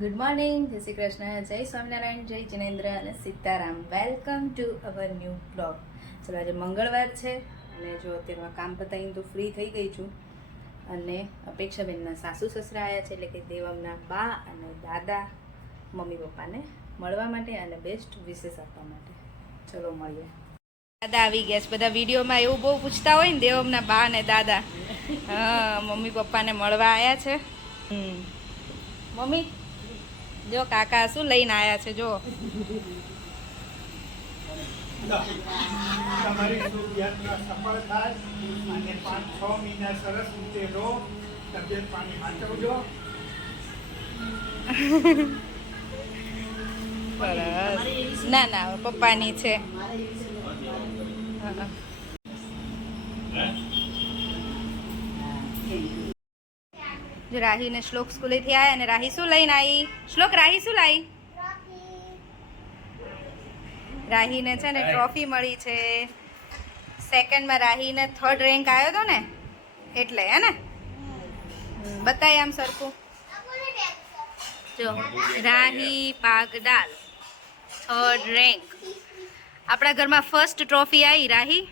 Good morning, જય શ્રી કૃષ્ણ, જય સ્વામિનારાયણ, જય જિનેન્દ્ર અને Sitaram. Welcome to our new blog. ચલો, આજે મંગળવાર છે અને જો અત્યારમાં કામ પતાવીને તો ફ્રી થઈ ગઈ છું. અને અપેક્ષાબેનના સાસુ સસરા આવ્યા છે, એટલે કે દેવમના બા અને દાદા મમ્મી પપ્પાને મળવા માટે અને બેસ્ટ વિશેષ આપવા માટે. ચલો મળીએ. દાદા આવી ગયા છે. બધા વિડીયોમાં એવું બહુ પૂછતા હોય ને, દેવમના બા અને દાદા. હા, મમ્મી પપ્પાને મળવા આવ્યા છે. મમ્મી જો કાકા શું લઈને આવ્યા છે. જો તમારી યાત્રા સફળ થાય અને 5-6 મહિના સરસ રીતે રહો. તબિયત પાણી સાચવજો. સરસ. ના ના, પપ્પાની છે. રાહી ને શ્લોક સ્કૂલેથી આવ્યા અને રાહી શું લઈને આવી? શ્લોક, રાહી શું લાવી? રાહીને છે ને ટ્રોફી મળી છે. સેકન્ડમાં રાહીને 3rd રેન્ક આવ્યો હતો ને, એટલે હે ને. બતાય આમ સરખું. જો રાહી પાગડાલ 3rd રેન્ક. આપણા ઘરમાં ફર્સ્ટ ટ્રોફી આવી. રાહી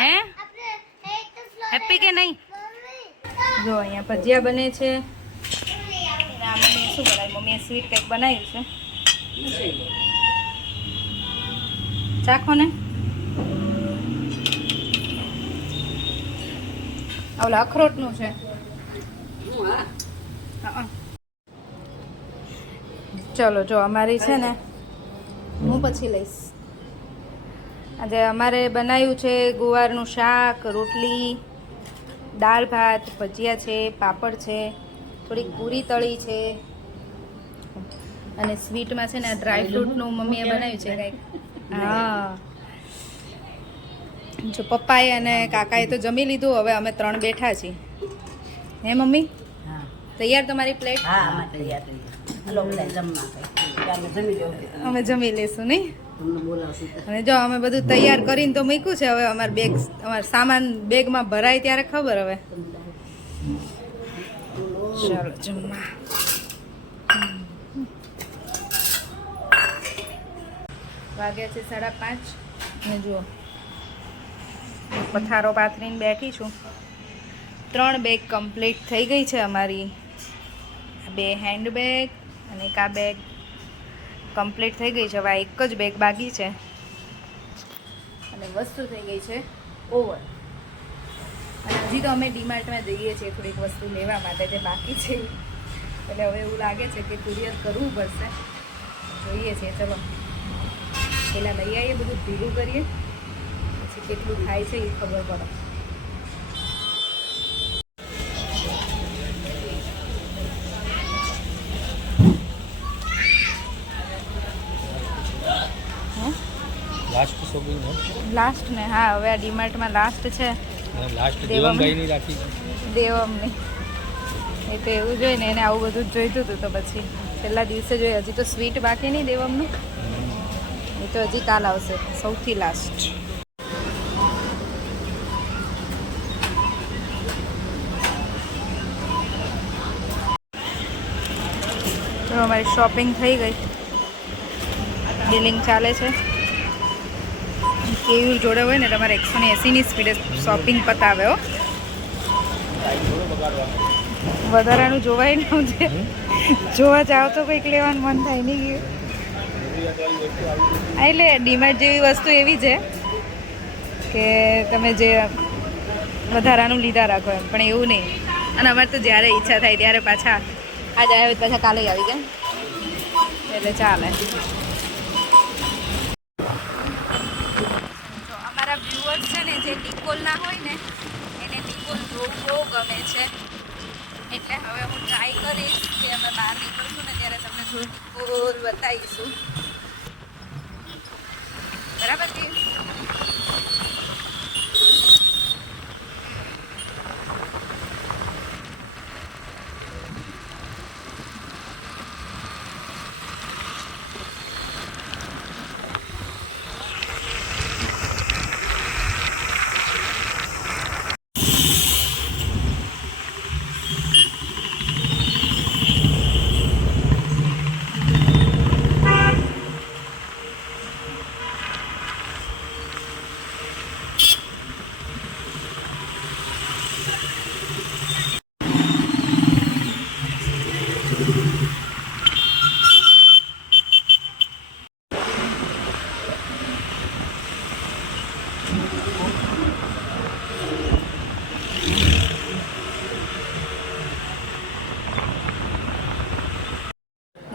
હે હેપી કે નહીં? જો અહીંયા ભજીયા બને છે. મમ્મીએ શું બનાવ્યું? મમ્મીએ સ્વીટ કંઈક બનાવ્યું છે. ચાખો ને. ઓલા અખરોટનું છે. ચલો, જો અમારી છે ને, હું પછી લઈશ. આજે અમારે બનાવ્યું છે ગુવારનું શાક, રોટલી, દાળ ભાત, ભજીયા છે, પાપડ છે, થોડીક પૂરી તળી છે અને સ્વીટમાં છે ને ડ્રાયફ્રૂટનું મમ્મીએ બનાવ્યું છે કંઈક. હા, જો પપ્પાએ અને કાકાએ તો જમી લીધું. હવે અમે 3 બેઠા છીએ. હે મમ્મી? તૈયાર તમારી પ્લેટ? અમે જમી લેશું નહીં? અને જો અમે બધું તૈયાર કરીને તો મૂક્યું છે. હવે અમારો સામાન બેગમાં ભરાય ત્યારે ખબર. હવે ચાલો જમવા. વાગ્યા છે 5:30 અને જુઓ પથારો પાથરીને બેઠી છું. 3 બેગ કમ્પ્લીટ થઈ ગઈ છે અમારી. 2 હેન્ડ બેગ અને એક આ બેગ કમ્પ્લીટ થઈ ગઈ છે. હવે એક જ બેગ બાકી છે અને વસ્તુ થઈ ગઈ છે ઓવર. અને હજી તો અમે ડીમાર્ટમાં જઈએ છીએ થોડીક વસ્તુ લેવા માટે જે બાકી છે. એટલે હવે એવું લાગે છે કે કુરિયર કરવું પડશે. જોઈએ છીએ. ચલો પહેલાં લઈ આવીએ, બધું ભેગું કરીએ, પછી કેટલું થાય છે એ ખબર પડે. લાસ્ટ શોપિંગ હે? લાસ્ટ ને? હા, હવે આ ડીમાર્ટમાં લાસ્ટ છે. લાસ્ટ દેવમભાઈની રાખી છે. દેવમની એ તો એવું જોઈએ ને, એને આવું બધું જ જોઈતું હતું તો પછી પહેલા દિવસે જોઈએ. હજી તો સ્વીટ બાકી નહીં દેવમનું. એ તો હજી કાલ આવશે. સૌથી લાસ્ટ. તો અમારી શોપિંગ થઈ ગઈ. બિલિંગ ચાલે છે. કેવી જોડે હોય ને તમારે 180ની સ્પીડે શોપિંગ પતાવે. હો, વધારાનું જોવાય ન છે. જોવા જાવ તો કંઈક લેવાનું મન થાય નહીં ગયું. એટલે ડીમાર્ટ જેવી વસ્તુ એવી છે કે તમે જે વધારાનું લીધા રાખો એમ, પણ એવું નહીં. અને અમારે તો જ્યારે ઈચ્છા થાય ત્યારે પાછા આજે આવ્યો પાછા કાલે આવી ગયા, એટલે ચાલે. અમારા વ્યુઅર્સ છે ને, જે નિકોલના હોય ને, એને નિકોલ જોવું બહુ ગમે છે. એટલે હવે હું ટ્રાય કરીશ કે અમે બહાર નીકળશું ને ત્યારે તમને થોડું નિકોલ બતાવીશું. બરાબર છે?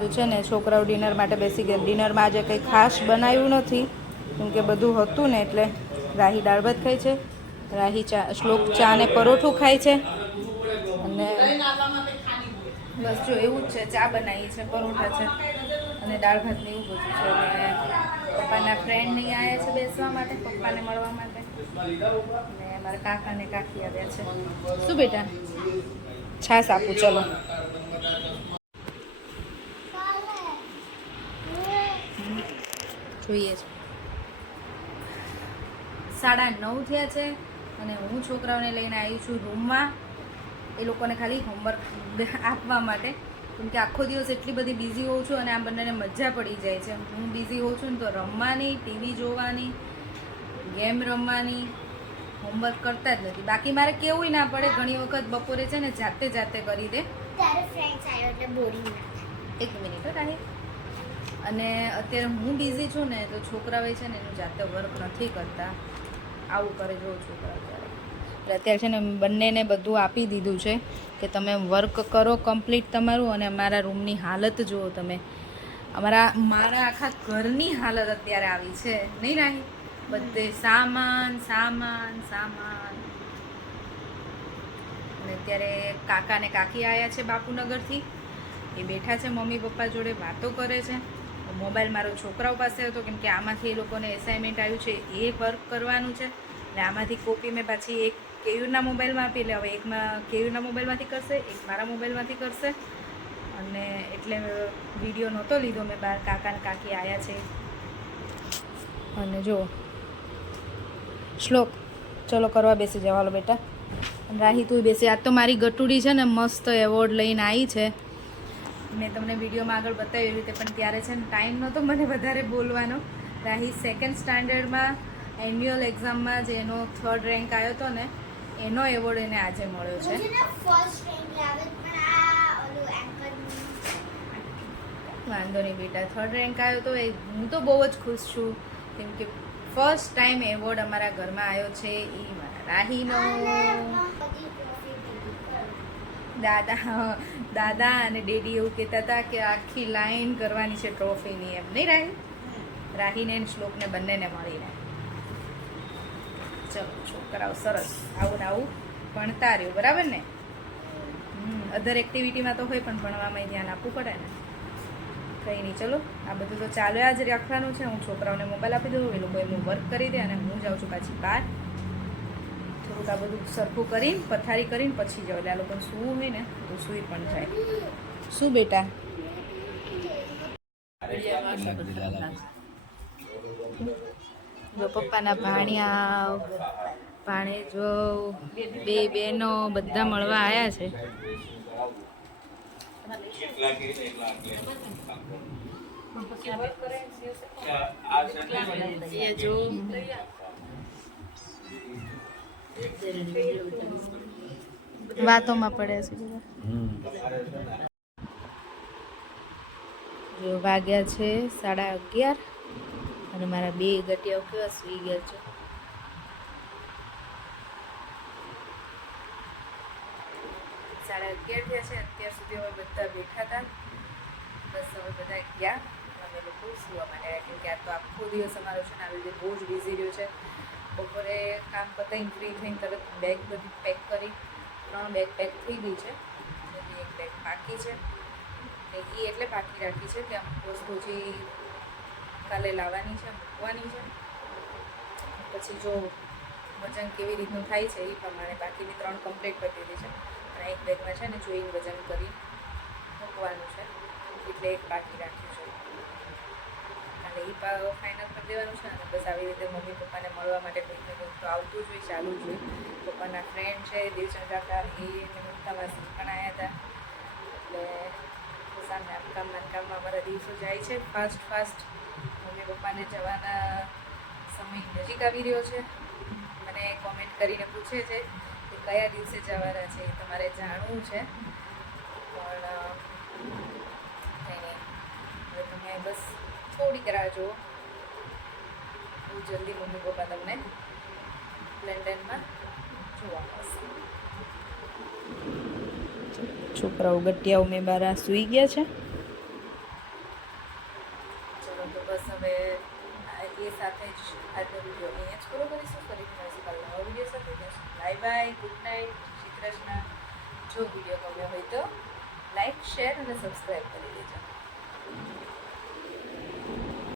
બધું છે ને છોકરાઓ ડિનર માટે બેસી ગયા. ડિનરમાં આજે કંઈ ખાસ બનાવ્યું નથી કેમ કે બધું હતું ને એટલે રાહી દાળ ભાત ખાય છે, રાહી શ્લોક ચા ને પરોઠું ખાય છે અને બસ જો એવું જ છે. ચા બનાવી છે, પરોઠા છે અને દાળ ભાત ને એવું બધું છે. અને પપ્પાના ફ્રેન્ડ નહીં આવ્યા છે બેસવા માટે, પપ્પાને મળવા માટે, અને મારા કાકા ને કાકી આવ્યા છે. શું બેટા છાશ આપું? ચલો જોઈએ છે. 9:30 થયા છે અને હું છોકરાઓને લઈને આવી છું રૂમમાં, એ લોકોને ખાલી હોમવર્ક આપવા માટે, કેમ કે આખો દિવસ એટલી બધી બિઝી હોઉં છું અને આ બંનેને મજા પડી જાય છે. હું બિઝી હોઉં છું ને તો રમવાની, ટીવી જોવાની, ગેમ રમવાની, હોમવર્ક કરતા જ નથી. બાકી મારે કેવું ના પડે, ઘણી વખત બપોરે છે ને જાતે કરી દે. એક મિનિટ રાહી. અને અત્યારે હું બિઝી છું ને તો છોકરાઓ છે ને એનું જાતે વર્ક નથી કરતા, આવું કરે જો છોકરા. એટલે અત્યારે છે ને બંનેને બધું આપી દીધું છે કે તમે વર્ક કરો કમ્પ્લીટ તમારું. અને અમારા રૂમની હાલત જુઓ તમે, મારા આખા ઘરની હાલત અત્યારે આવી છે નહીં રાહી? બધે સામાન. અને અત્યારે કાકા ને કાકી આવ્યા છે બાપુનગરથી, એ બેઠા છે મમ્મી પપ્પા જોડે, વાતો કરે છે. મોબાઈલ મારો છોકરાઓ પાસે હતો કેમ કે આમાંથી એ લોકોને એસાઇનમેન્ટ આવ્યું છે એ વર્ક કરવાનું છે. અને આમાંથી કોપી મેં પાછી એક કેયુરના મોબાઈલમાં આપી, એટલે હવે એકમાં કેયુરના મોબાઈલમાંથી કરશે, એક મારા મોબાઈલમાંથી કરશે. અને એટલે વિડીયો નહોતો લીધો મેં બહાર. કાકા ને કાકી આવ્યા છે. અને જો શ્લોક ચલો કરવા બેસી જાવ. હાલો બેટા. રાહી તું બેસી. આજ તો મારી ગટુડી છે ને મસ્ત એવોર્ડ લઈને આવી છે. મેં તમને વિડીયોમાં આગળ બતાવી એવી રીતે, પણ ત્યારે છે ને ટાઈમ નહોતો મને વધારે બોલવાનો. રાહી 2nd સ્ટાન્ડર્ડમાં એન્યુઅલ એક્ઝામમાં જે એનો 3rd રેન્ક આવ્યો હતો ને એનો એવોર્ડ એને આજે મળ્યો છે. વાંધો નહીં બેટા, 3rd રેન્ક આવ્યો તો એ હું તો બહુ જ ખુશ છું કેમ કે ફર્સ્ટ ટાઈમ એવોર્ડ અમારા ઘરમાં આવ્યો છે એ મારા રાહીનો. દાદા અને ડેડી એવું કહેતા હતા કે આખી લાઈન કરવાની છે ટ્રોફીની, એમ નહીં રાહી? રાહીને શ્લોકને બંનેને મળીને. ચલો છોકરાઓ સરસ આવું ને આવું ભણતા રહ્યું, બરાબર ને? અધર એક્ટિવિટીમાં તો હોય પણ ભણવામાં ધ્યાન આપવું પડે ને. કંઈ નહીં, ચલો આ બધું તો ચાલ્યા જ રાખવાનું છે. હું છોકરાઓને મોબાઈલ આપી દઉં, એ લોકો એમનું વર્ક કરી દે અને હું જાઉં છું પાછી બહાર. થોડુંક આ બધું સરખું કરીને પથારી કરીને પછી જાઉં, એટલે આ લોકોને સૂવું હોય ને તો સૂઈ પણ જાય. શું બેટા? જો પપ્પાના ભાણેજો, 2 બહેનો બધા મળવા આવ્યા છે. જો વાતોમાં પડે છે. જો વાગ્યા છે 11:30 અને મારા 2 ગટિયાઓ કેવા સૂઈ ગયા છે. 11:30 થયા છે. અત્યાર સુધી અમે બધા બેઠા હતા, બસ હવે બધા ગયા. અમે લોકો સુવા માટે આવ્યા કેમ કે આ તો આખો દિવસ અમારો છે ને આવી રીતે બહુ જ બિઝી રહ્યો છે. બપોરે કામ પતાવીને ફ્રી થઈને તરત બેગ બધી પેક કરી, 3 બેગ પેક થઈ ગઈ છે. એક બેગ બાકી છે. એ એટલે બાકી રાખી છે કે અમુક વસ્તુ જે કાલે લાવવાની છે, મૂકવાની છે. પછી જો વજન કેવી રીતનું થાય છે એ પ્રમાણે બાકીની 3 કમ્પ્લીટ કરી દીધી છે. અને એક બેગમાં છે ને જોઈને વજન કરી મૂકવાનું છે, એટલે એક બાકી રાખ્યું છે. અને એ ફાઇનલ કરી દેવાનું છે. અને બસ આવી રીતે મમ્મી પપ્પાને મળવા માટે કંઈક ને કંઈક તો આવતું જ હોય, ચાલુ જ હોય. પપ્પાના ફ્રેન્ડ છે દિલચંદ કાકા, એ મુક્તા માસી પણ આવ્યા હતા. એટલે સામે કામમાં અમારા દિવસો જાય છે ફાસ્ટ. મમ્મી પપ્પાને જવાના સમય નજીક આવી રહ્યો છે. મને કોમેન્ટ કરીને પૂછે છે કે કયા દિવસે જવાના છે, એ તમારે જાણવું છે. પણ કંઈ નહીં, હવે તમે બસ થોડીક રાહ જુઓ. બહુ જલ્દી મમ્મી પપ્પા તમને લંડનમાં જોવા મળશે. છોકરાઓ ગટિયાઓ મેં બારા સૂઈ ગયા છે. સાથે જ આજનો વિડીયો અહીંયા જ પૂરો કરીશું. ફરીથી મળીશું કાલે નવા વિડીયો સાથે. Bye bye, good night, Shri Krishna. જો વિડીયો ગમ્યો હોય તો લાઈક, શેર અને સબસ્ક્રાઈબ કરી દેજો.